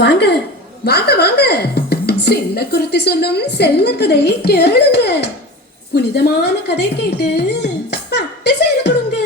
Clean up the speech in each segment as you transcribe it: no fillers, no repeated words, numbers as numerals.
வாங்க வாங்க வாங்க, சின்ன குருத்தி சொல்லும் செல்ல கதை கேளுங்க. புனிதமான கதை கேட்டு பட்டு சேல கொடுங்க.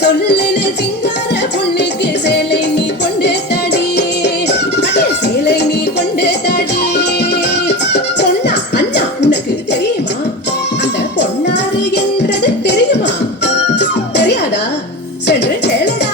சொல்லுன சிங்கார பொண்ணுக்கு சேலை நீ கொண்டு தாடி, சேலை நீ கொண்டு தாடி. பொன்னா அண்ணா உனக்கு தெரியுமா? அந்த பொன்னாறு என்றது தெரியுமா? தெரியாதா? சென்று கேளடா.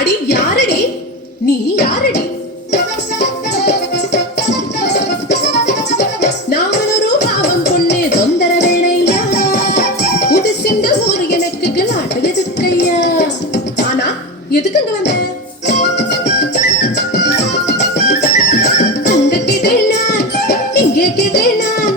அடி யாரடி நீ? யாரடி? நாமளொரு பாவம் பொண்ணு தொந்தர வேணையா, புதுசிந்த ஊர் எனக்கு கலாட்டு எதுக்கையா? ஆனா எதுக்குங்க வந்த? அங்க கேட்டேன் நான், இங்கே கேட்டேன் நான்,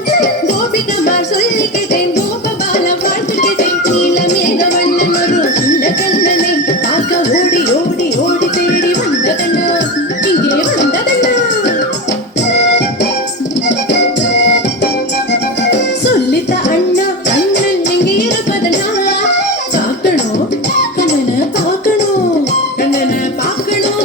கோபிகமார் சொல்லி கேட்டேன், கோபபால வாழ்த்து கேட்டேன். நீல மேக வண்ணன் ஒரு சின்ன கண்ணனை பார்க்க ஓடி ஓடி ஓடி தேடி வந்ததண்ணா, இங்கே வந்ததண்ணா. சொல்லித்த அண்ணா அண்ணன் எங்கே இருப்பதண்ணா? பார்க்கணும் கண்ணனை பார்க்கணும், கண்ணனை பார்க்கணும்.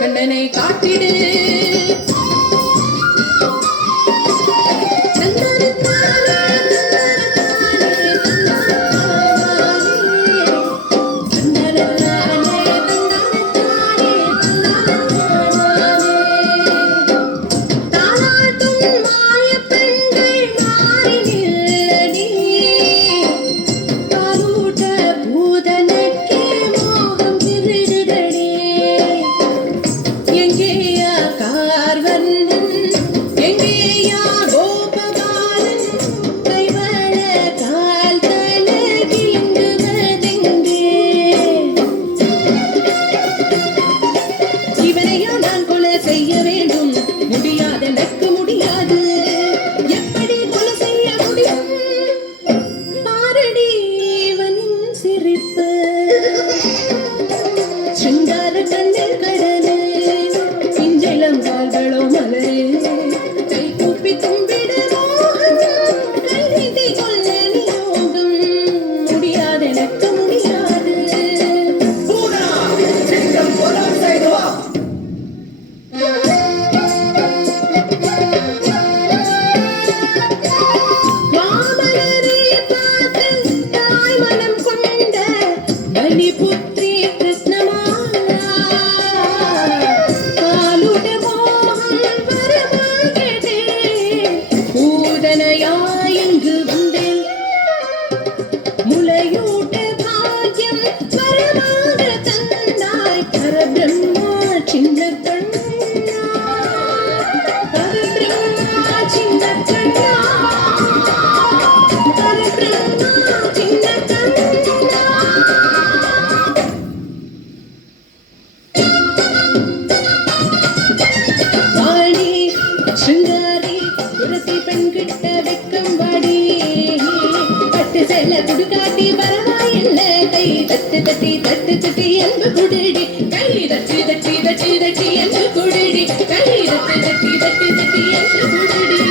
கண்ணனை காட்டிடு. செய்ய வேண்டும், முடியாது, எனக்கு முடியாது. எப்படி கொலை செய்ய முடியும்? பாரடி இவனின் சிரிப்பு, சிங்கார கண்ணில் கடலு, இஞ்சைலம் கால்களோ மலரு, கை கூப்பி கும்பிடு மோகம், கை நீட்டி கொள்ள நியோகம், முடியாது, எனக்கு முடியாது. புத்ரி கிருஷ்ணமாலா காலுட மோகம் வரமாகதே, பூதனையாயிங்கு வந்தேன், முளையூட்ட பாக்கியம் வரமாக தந்தாய், பரபிரம்மா சின்ன கண்ணா, பரபிரம்மா சின்ன கண்ணா, பரபிரம்மா சின்ன கண்ணா. சிங்காரி குரத்தி பெண் கிட்ட வெக்கம் வாடி, பட்டு சேல குடுகாட்டி பரவாயில்ல, கை தட்டு தட்டி தட்டு தட்டி அன்பு குடிடி, கை தட்டி தட்டி தட்டி தட்டி அன்பு குடிடி, கை தட்டு தட்டி தட்டி தட்டி அன்பு குடிடி.